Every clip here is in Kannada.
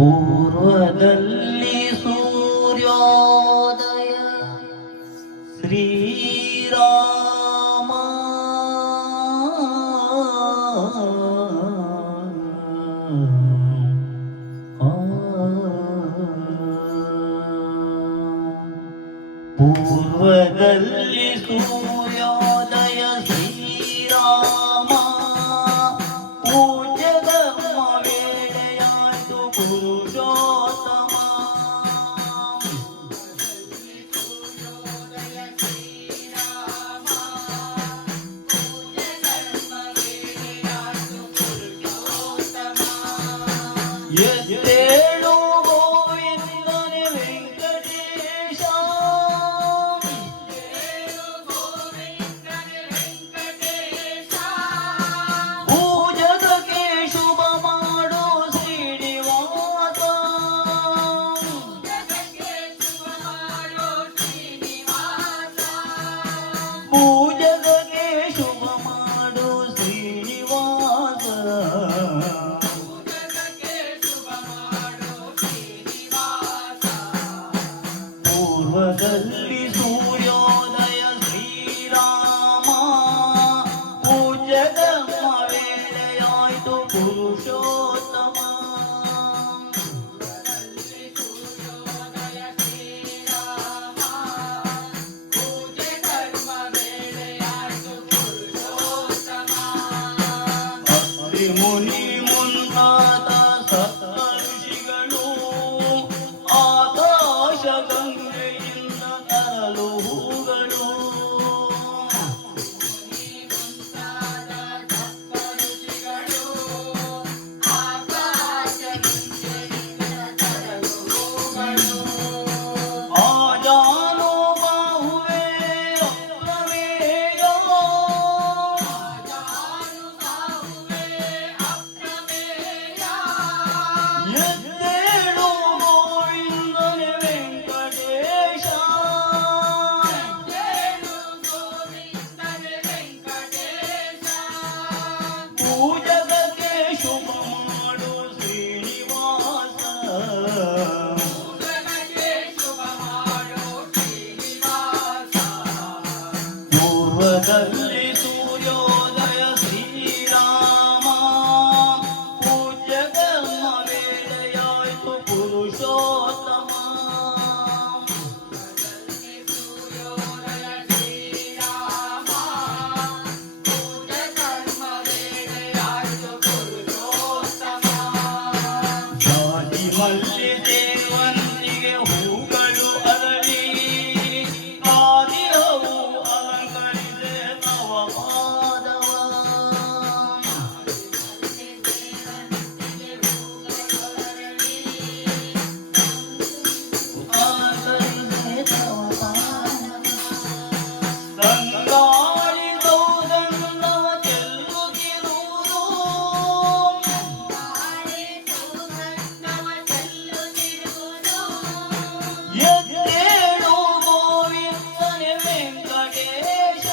ಪೂರ್ವದಲ್ಲಿ ಸೂರ್ಯೋದಯ ಶ್ರೀರಾಮ ಪೂರ್ವದಲ್ಲಿ ಸೂರ್ಯೋದಯ ಶ್ರೀರಾಮ ಪೂಜ್ಯ ಧರ್ಮ ವೇಳೆಯಾಯ್ತು ಪುರುಷೋತ್ತಮ ಎದ್ದೇಳು ಗೋವಿಂದನೆ ವೆಂಕಟೇಶ ಪೂಜಕಕ್ಕೆ ಶುಭ ಮಾಡೋ ಶ್ರೀನಿವಾಸ ಪೂಜಕಕ್ಕೆ ಶುಭ ಮಾಡೋ ಶ್ರೀನಿವಾಸ ಪೂರ್ವದಲ್ಲಿ ಸೂರ್ಯೋದಯ ಶ್ರೀರಾಮ ಪೂಜ್ಯ ಧರ್ಮ ವೇಳೆಯಾಯ್ತು ಪುರುಷೋತ್ತಮ ಮುನಿ ಮುಂತಾದ ಸಪ್ತ ಋಷಿಗಳು ಆಕಾಶ ಗಂಗೆಯಿಂದ ತರಲು ಹೂಗಳು ಆಜಾನು ಬಾಹುವೆ ಅಪ್ರಮೇಯ ಎದ್ದೇಳು ಗೋವಿಂದನೆ ವೆಂಕಟೇಶ ಪೂಜಕಕ್ಕೆ ಶುಭ ಮಾಡು ಶ್ರೀನಿವಾಸ ಪೂರ್ವದಲ್ಲಿ ಸೂರ್ಯೋದಯ ಶ್ರೀರಾಮ ಪೂಜ್ಯ ಧರ್ಮ ವೇಳೆಯಾಯ್ತು ಪುರುಷೋತ್ತಮ ಜಾತಿ ಮಲ್ಲಿ ಸೇವಂತಿಗೆ ಹೂಗಳು ಅರಳಿ ಆದಿರವು ಅಲಂಕರಿಸೆ ತವ ಪಾದವ ಅಲಂಕರಿಸೆ ತವ ಪಾದವ ತಂಗಾಳಿ ಸೌಗಂಧ ಚೆಲ್ಲುತ್ತಿರುವುದು ಎದ್ದೇಳು ಗೋವಿಂದನೆ ವೆಂಕಟೇಶ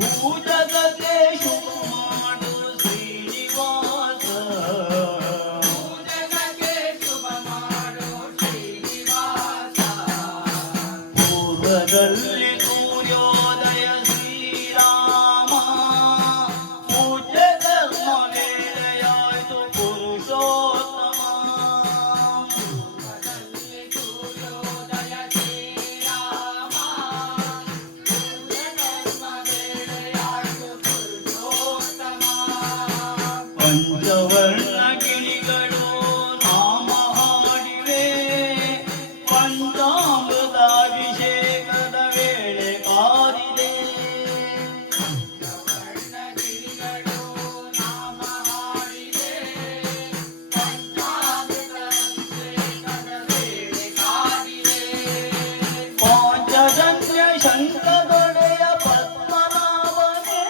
ಪೂಜಕಕ್ಕೆ ಶುಭ ಮಾಡು ಶ್ರೀನಿವಾಸ ಪೂರ್ವದಲ್ಲಿ ಸೂರ್ಯೋದಯ ಶ್ರೀರಾಮ ಪೂಜ್ಯ ಧರ್ಮ ವೇಳೆಯಾಯ್ತು ಪುರುಷೋತ್ತಮ ಪಂಚವರ್ಣ ಗಿಣಿಗಳು ನಾಮ ಹಾಡಿವೆ ಪಂಚಾಮೃತಾಭಿಷೇಕದ ವೇಳೆ ಕಾದಿದೆ ಪಾಂಚಜನ್ಯ ಶಂಖದೊಡೆಯ ಪದ್ಮನಾಭನೇ